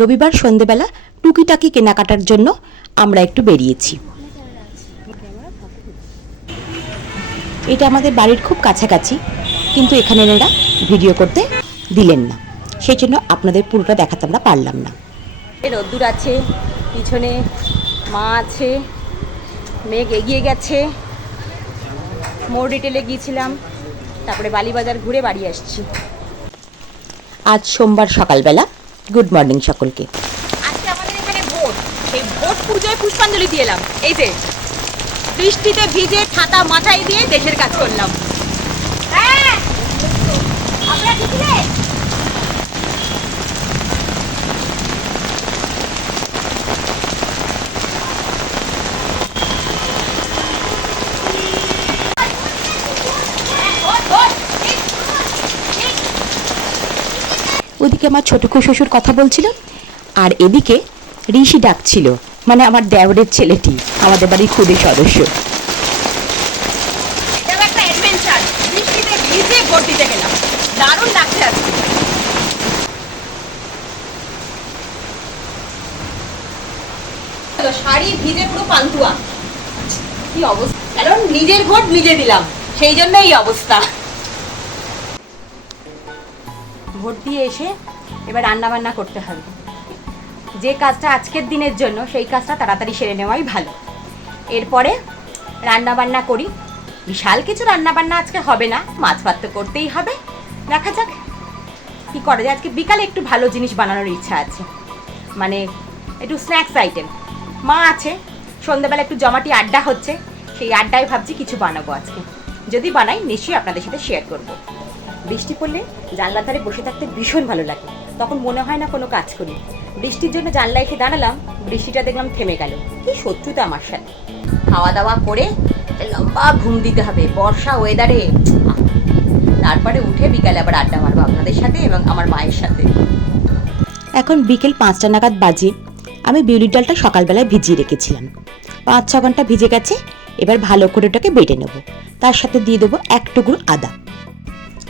রবিবার সন্ধেবেলা টুকিটাকি কেনাকাটার জন্য আমরা একটু বেরিয়েছি। এটা আমাদের বাড়ির খুব কাছাকাছি কিন্তু এখানে এনারা ভিডিও করতে দিলেন না। সেই জন্য আপনাদের পুরোটা দেখাতে আমরা পারলাম না। রোদ্দুর আছে পিছনে মা আছে মেঘ এগিয়ে গেছে। মোর রিটেলে গিয়েছিলাম তারপরে বালিবাজার ঘুরে বাড়ি আসছি। আজ সোমবার সকালবেলা গুড মর্নিং সকলকে। আজকে আমাদের এখানে ভোট। সেই ভোট পুজোয় পুষ্পাঞ্জলি দিয়ে এলাম। এই যে, বৃষ্টিতে ভিজে ছাতা মাথায় দিয়ে দেশের কাজ করলাম। হ্যাঁ! আপনারা ঢুকলে? ভোট, ভোট, ঠিক, ঠিক। ওদিকে আমার ছোট শ্বশুর কথা বলছিল আর এদিকে ঋষি ডাকছিল মানে আমার দেওরের ছেলেটি আমাদের বাড়ির খুদে সদস্য। দারুণ লাগছে আজকে শাড়ি ভিজে পুরো পান্তুয়া। কি অবস্থা? কারণ নিজের ভোট নিজে দিলাম সেই জন্য এই অবস্থা। ভোট দিয়ে এসে এবার রান্নাবান্না করতে হবে। যে কাজটা আজকের দিনের জন্য, সেই কাজটা তাড়াতাড়ি সেরে নেওয়াই ভালো। এরপরে রান্নাবান্না করি। বিশাল কিছু রান্নাবান্না আজকে হবে না, মাছ ভাত তো করতেই হবে। দেখা যাক কি করা যায়। আজকে বিকালে একটু ভালো জিনিস বানানোর ইচ্ছা আছে। মানে একটু স্ন্যাক্স আইটেম। মা আছে, সন্ধ্যাবেলা একটু জমাটি আড্ডা হচ্ছে, সেই আড্ডায় ভাবছি কিছু বানাবো আজকে। যদি বানাই, নিশ্চয়ই আপনাদের সাথে শেয়ার করব। বৃষ্টি পড়লে জানলার ধারে বসে থাকতে ভীষণ ভালো লাগে। তখন মনে হয় না কোনো কাজ করি। বৃষ্টির জন্য জানলা এসে দাঁড়ালাম, বৃষ্টিটা দেখলাম থেমে গেল। কি শত্রুতা আমার সাথে। খাওয়া দাওয়া করে লম্বা ঘুম দিতে হবে, বর্ষা ওয়েদারে তারপরে উঠে বিকালে আবার আড্ডা মারবো আপনাদের সাথে এবং আমার মায়ের সাথে। এখন বিকেল পাঁচটা নাগাদ বাজে। আমি বিউলির ডালটা সকালবেলায় ভিজিয়ে রেখেছিলাম। পাঁচ ছ ঘণ্টা ভিজে গেছে, এবার ভালো করে ওটাকে বেটে নেব। তার সাথে দিয়ে দেবো এক টুকরো আদা।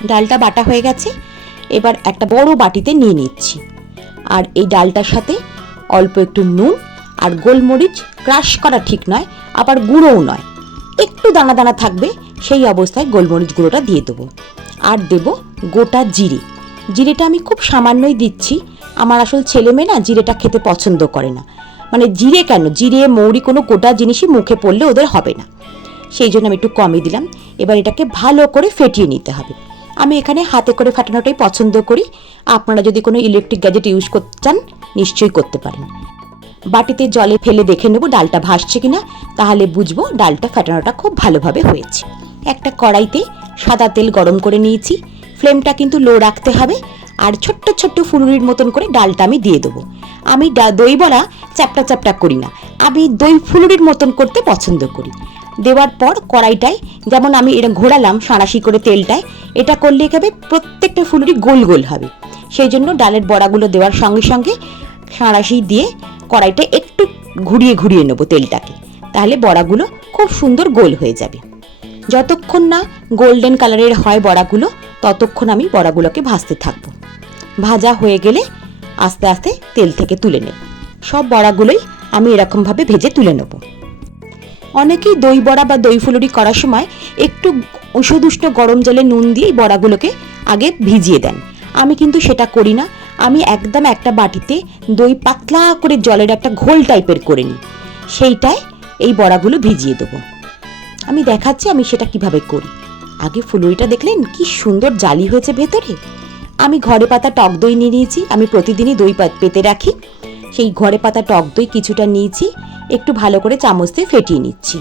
ডালটা বাটা হয়ে গেছে, এবার একটা বড় বাটিতে নিয়ে নিচ্ছি। আর এই ডালটার সাথে অল্প একটু নুন আর গোলমরিচ ক্রাশ করা ঠিক নয়, আবার গুঁড়োও নয়। একটু দানা দানা থাকবে, সেই অবস্থায় গোলমরিচ গুঁড়োটা দিয়ে দেবো। আর দেব গোটা জিরে। জিরেটা আমি খুব সামান্যই দিচ্ছি। আমার আসল ছেলে মেয়ে না জিরেটা খেতে পছন্দ করে না। মানে জিরে কেন? জিরে, মৌরি কোনো গোটা জিনিসই মুখে পড়লে ওদের হবে না। সেই জন্য আমি একটু কমই দিলাম। এবার এটাকে ভালো করে ফেটিয়ে নিতে হবে। আমি এখানে হাতে করে ফাটানোটাই পছন্দ করি। আপনারা যদি কোনো ইলেকট্রিক গ্যাজেট ইউজ করতে চান, নিশ্চয়ই করতে পারেন। বাটিতে জলে ফেলে দেখে নেব ডালটা ভাসছে কিনা, তাহলে বুঝব ডালটা ফাটানোটা খুব ভালোভাবে হয়েছে। একটা কড়াইতে সাদা তেল গরম করে নিয়েছি। ফ্লেমটা কিন্তু লো রাখতে হবে, আর ছোট্ট ছোট্ট ফুলুরির মতন করে ডালটা আমি দিয়ে দেবো। আমি দই বড়া চ্যাপটা চ্যাপটা করি না, আমি দই ফুলুরির মতন করতে পছন্দ করি। দেওয়ার পর কড়াইটায়, যেমন আমি এটা ঘোরালাম সাঁড়াশি করে তেলটায়, এটা করলে হবে? প্রত্যেকটা ফুলুরি গোল গোল হবে। সেই জন্য ডালের বড়াগুলো দেওয়ার সঙ্গে সঙ্গে সাঁড়াশি দিয়ে কড়াইটা একটু ঘুরিয়ে ঘুরিয়ে নেব তেলটাকে। তাহলে বড়াগুলো খুব সুন্দর গোল হয়ে যাবে। যতক্ষণ না গোল্ডেন কালারের হয় বড়াগুলো, ততক্ষণ আমি বড়াগুলোকে ভাজতে থাকব। ভাজা হয়ে গেলে আস্তে আস্তে তেল থেকে তুলে নেব। সব বড়াগুলোই আমি এরকমভাবে ভেজে তুলে নেব। অনেকেই দই বড়া বা দই ফুলুরি করার সময় একটু উষ্ণ গরম জলে নুন দিয়ে বড়াগুলোকে আগে ভিজিয়ে দেন। আমি কিন্তু সেটা করি না। আমি একদম একটা বাটিতে দই পাতলা করে জলের একটা ঘোল টাইপের করে নিই। সেইটায় এই বড়াগুলো ভিজিয়ে দেবো। আমি দেখাচ্ছি আমি সেটা কীভাবে করি। আগে ফুলুরিটা দেখলেন কি সুন্দর জালি হয়েছে ভেতরে। আমি ঘরে পাতা টক দই নিয়ে নিয়েছি। আমি প্রতিদিনই দই পেতে রাখি। সেই ঘরে পাতা টক দই কিছুটা নিয়েছি, একটু ভালো করে চামচ দিয়ে ফেটিয়ে নিচ্ছি।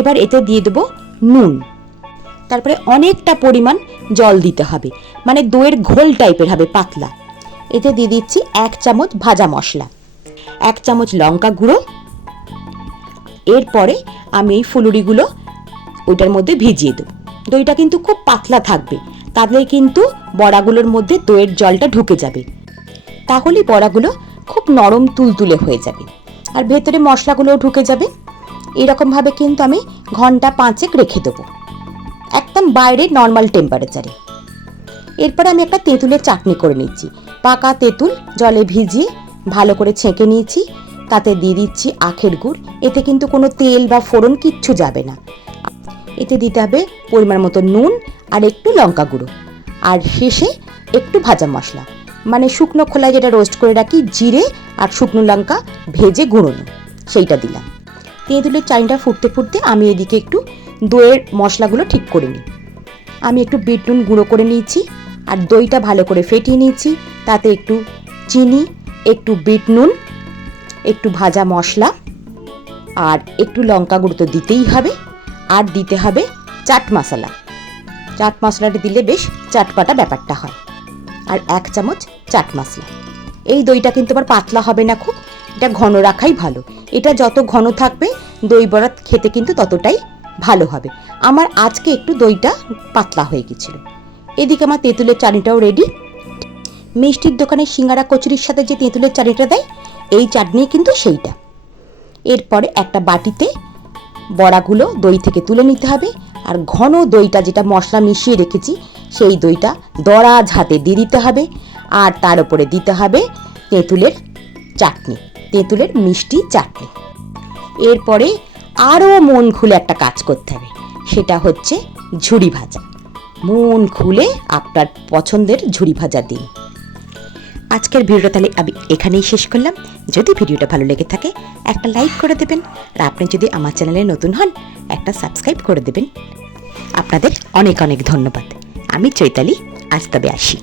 এবার এতে দিয়ে দেবো নুন। তারপরে অনেকটা পরিমাণ জল দিতে হবে মানে দইয়ের ঘোল টাইপের হবে, পাতলা। এতে দিয়ে দিচ্ছি এক চামচ ভাজা মশলা, এক চামচ লঙ্কা গুঁড়ো। এরপরে আমি এই ফুলুরিগুলো ওইটার মধ্যে ভিজিয়ে দেবো। দইটা কিন্তু খুব পাতলা থাকবে, তাহলে কিন্তু বড়াগুলোর মধ্যে দইয়ের জলটা ঢুকে যাবে। তাহলে বড়াগুলো খুব নরম তুলতুলে হয়ে যাবে। আর ভেতরে মশলাগুলোও ঢুকে যাবে। এরকমভাবে কিন্তু আমি ঘণ্টা পাঁচেক রেখে দেবো। একদম বাইরে নর্মাল টেম্পারেচারে এরপরে আমি একটা তেঁতুলের চাটনি করে নিচ্ছি। পাকা তেঁতুল জলে ভিজিয়ে ভালো করে ছেঁকে নিয়েছি। তাতে দিয়ে দিচ্ছি আখের গুড়। এতে কিন্তু কোনো তেল বা ফোড়ন কিচ্ছু যাবে না। এতে দিতে হবে পরিমাণ মতো নুন আর একটু লঙ্কা গুঁড়ো। আর শেষে একটু ভাজা মশলা। মানে শুকনো খোলায় যেটা রোস্ট করে রাখি, জিরে আর শুকনো লঙ্কা ভেজে গুঁড়োনো সেইটা দিলাম। তেঁতুলের চাটনিটা ফুটতে ফুটতে আমি এদিকে একটু দইয়ের মশলাগুলো ঠিক করে নিই। আমি একটু বিট নুন গুঁড়ো করে নিয়েছি আর দইটা ভালো করে ফেটিয়ে নিয়েছি। তাতে একটু চিনি, একটু বিট নুন একটু ভাজা মশলা আর একটু লঙ্কা গুঁড়ো তো দিতেই হবে। আর দিতে হবে চাট মশলা। চাট মশলাটা দিলে বেশ চাটপাটা ব্যাপারটা হয়। আর এক চামচ চাট মশলা। এই দইটা কিন্তু আবার পাতলা হবে না খুব, এটা ঘন রাখাই ভালো। এটা যত ঘন থাকবে, দই বড়া খেতে কিন্তু ততটাই ভালো হবে। আমার আজকে একটু দইটা পাতলা হয়ে গেছিল। এদিকে আমার তেঁতুলের চাটনিটাও রেডি মিষ্টির দোকানে সিঙ্গারা কচুরির সাথে যে তেঁতুলের চাটনিটা দেয়, এই চাটনি কিন্তু সেইটা। এরপরে একটা বাটিতে বড়াগুলো দই থেকে তুলে নিতে হবে। আর ঘন দইটা যেটা মশলা মিশিয়ে রেখেছি, সেই দইটা দরাজ হাতে দিয়ে দিতে হবে আর তার উপরে দিতে হবে তেঁতুলের চাটনি, তেঁতুলের মিষ্টি চাটনি। এরপরে আরও মন খুলে একটা কাজ করতে হবে, সেটা হচ্ছে ঝুড়ি ভাজা। মন খুলে আপনার পছন্দের ঝুড়ি ভাজা দিন। আজকের ভিডিও তাহলে আমি এখানেই শেষ করলাম। যদি ভিডিওটা ভালো লেগে থাকে, একটা লাইক করে দেবেন। আর আপনি যদি আমার চ্যানেলে নতুন হন, একটা সাবস্ক্রাইব করে দেবেন। আপনাদের অনেক অনেক ধন্যবাদ। আমি চৈতালি, আজ তবে আসি।